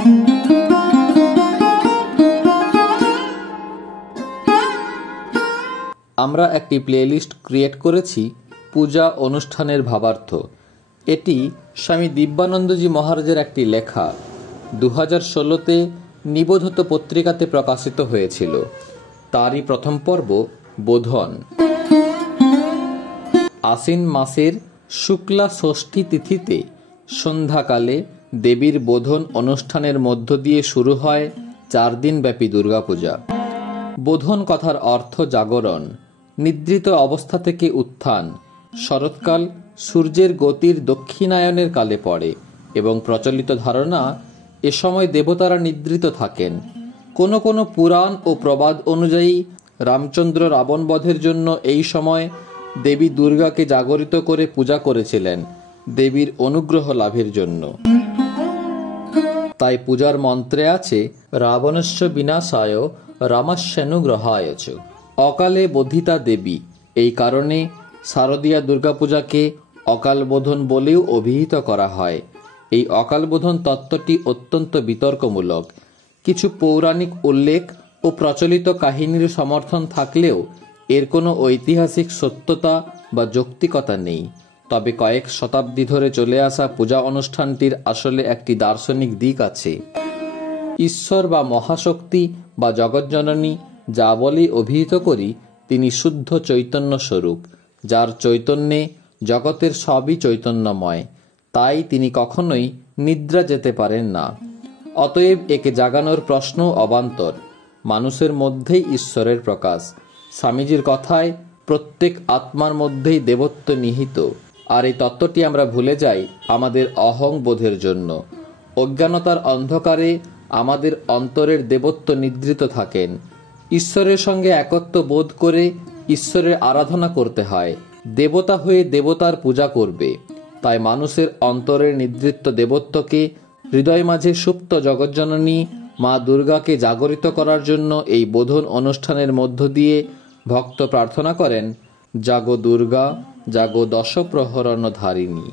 আমরা একটি playlist create করেছি পূজা অনুষ্ঠানের ভাবার্থ। এটি স্বামী দিব্যানন্দজি মহারাজের একটি লেখা 2016-তে নিবোধত পত্রিকাতে প্রকাশিত হয়েছিল। তারই প্রথম পর্ব বোধন। আশ্বিন মাসের শুক্লা ষষ্ঠী তিথিতে সন্ধ্যাকালে দেবীর বোধন অনুষ্ঠানের মধ্য দিয়ে শুরু হয় 4 দিনব্যাপী দুর্গাপূজা। বোধন কথার অর্থ জাগরণ, নিদ্রিত অবস্থা থেকে উত্থান। শরৎকাল সূর্যের গতির দক্ষিণায়নের কালে পড়ে এবং প্রচলিত ধারণা এ সময় দেবতারা নিদ্রিত থাকেন। কোনো কোনো পুরাণ ও প্রবাদ অনুযায়ী রামচন্দ্র রাবণ বধের জন্য এই সময় দেবী দুর্গাকে জাগরিত করে পূজা করেছিলেন দেবীর অনুগ্রহ লাভের জন্য। তাই পূজার মন্ত্রে আছে রাবণস্য বিনাশায় রামস্যানুগ্রহায় চ। অকালে বোধিতা দেবী, এই কারণে শারদীয়া দুর্গাপূজাকে অকাল বোধন বলেও অভিহিত করা হয়। এই অকাল বোধন তত্ত্বটি অত্যন্ত বিতর্কমূলক। কিছু পৌরাণিক উল্লেখ ও প্রচলিত কাহিনীর সমর্থন থাকলেও এর কোনো ঐতিহাসিক সত্যতা বা যৌক্তিকতা নেই। তবে কয়েক শতাব্দী ধরে চলে আসা পূজা অনুষ্ঠানটির আসলে একটি দার্শনিক দিক আছে। ঈশ্বর বা মহাশক্তি বা জগজ্জননী যা বলে অভিহিত করি, তিনি শুদ্ধ চৈতন্য স্বরূপ, যার চৈতন্যে জগতের সবই চৈতন্যময়। তাই তিনি কখনোই নিদ্রা যেতে পারেন না। অতএব একে জাগানোর প্রশ্ন অবান্তর। মানুষের মধ্যেই ঈশ্বরের প্রকাশ। স্বামীজির কথায় প্রত্যেক আত্মার মধ্যেই দেবত্ব নিহিত। আর এই তত্ত্বটি আমরা ভুলে যাই আমাদের অহং বোধের জন্য। অজ্ঞানতার অন্ধকারে আমাদের অন্তরের দেবত্ব নিদ্রিত থাকেন। ঈশ্বরের সঙ্গে একত্ব বোধ করে ঈশ্বরের আরাধনা করতে হয়। দেবতা হয়ে দেবতার পূজা করবে। তাই মানুষের অন্তরের নিদ্রিত দেবত্বকে হৃদয় মাঝে সুপ্ত জগজ্জননী মা দুর্গাকে জাগরিত করার জন্য এই বোধন অনুষ্ঠানের মধ্য দিয়ে ভক্ত প্রার্থনা করেন, জাগো দুর্গা, জাগো দশপ্রহরণ ধারিণী।